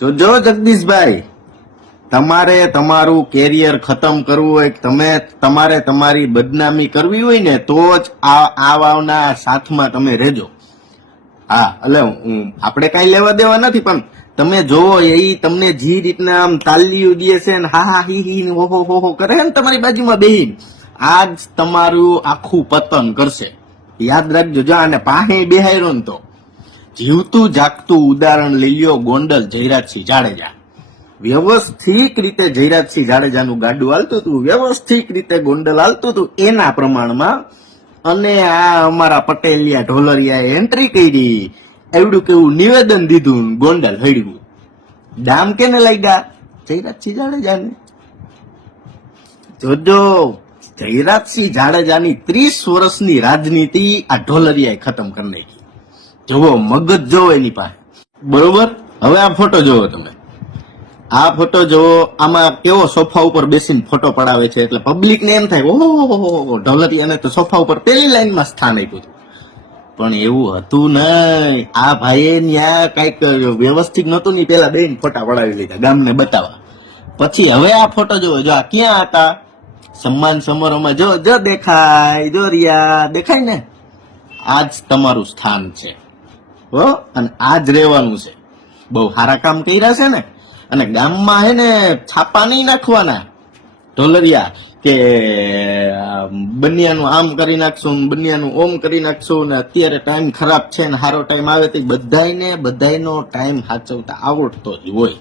જો જગદીશભાઈ, તમારે તમારું કેરિયર ખતમ કરવું હોય, તમારે તમારી બદનામી કરવી હોય ને તો જ આવવાના સાથમાં તમે રહેજો. હા, એટલે આપણે કઈ લેવા દેવા નથી, પણ તમે જોવો એ તમને જે રીતના આમ તાલીઓ દે છે ને હા હા હી હી ને ઓહો હો હો કરે ને તમારી બાજુમાં બેહીન, આજ તમારું આખું પતન કરશે. યાદ રાખજો. જો આને પાહે બેહાયરો ને તો જીવતું જાગતું ઉદાહરણ લઈ લ્યો. ગોંડલ જયરાજસિંહ જાડેજા, વ્યવસ્થિત રીતે જયરાજસિંહ જાડેજાનું ગાડું હાલતું હતું, વ્યવસ્થિત રીતે ગોંડલ હાલતું હતું એના પ્રમાણમાં, અને આ અમારા પટેલિયા ઢોલરિયાએ એન્ટ્રી કરી, એવડું કેવું નિવેદન દીધું, ગોંડલ હડ્યું. ડામ કેને લાગ્યા? જયરાજસિંહ જાડેજાને. જોજો, જયરાજસિંહ જાડેજાની 30 વર્ષની રાજનીતિ આ ઢોલરિયાએ ખતમ કરી નાખી. જોવો, મગજ જોવો એની પાસે. બરોબર. હવે આ ફોટો જોવો તમે. આ ફોટો જોવો, આમાં કેવો સોફા ઉપર બેસીને ફોટો પડાવે છે, એટલે પબ્લિક ને એમ થાય ઓહો ઢોલરિયાને તો સોફા ઉપર પેલી લાઈનમાં સ્થાન આપ્યું હતું. પણ એવું હતું નહીં. આ ભાઈએ ત્યાં કઈક વ્યવસ્થિત નતું ની, પેલા બેન ફોટા પડાવી લીધા ગામને બતાવવા. પછી હવે આ ફોટો જોવો. જો આ ક્યાં હતા સન્માન સમારોહમાં? જો દેખાય, જો રિયા દેખાય ને. આજ તમારું સ્થાન છે હો, અને આજ રહેવાનું છે. બહુ સારા કામ કર્યા છે ને. અને ગામમાં હે ને છાપા નહીં નાખવાના ઢોલરિયા કે બનિયાનું આમ કરી નાખશું, બનિયાનું ઓમ કરી નાખશું, ને અત્યારે ટાઈમ ખરાબ છે ને સારો ટાઈમ આવે તો બધાયનો ટાઈમ સાચવતા આવડતો જ હોય.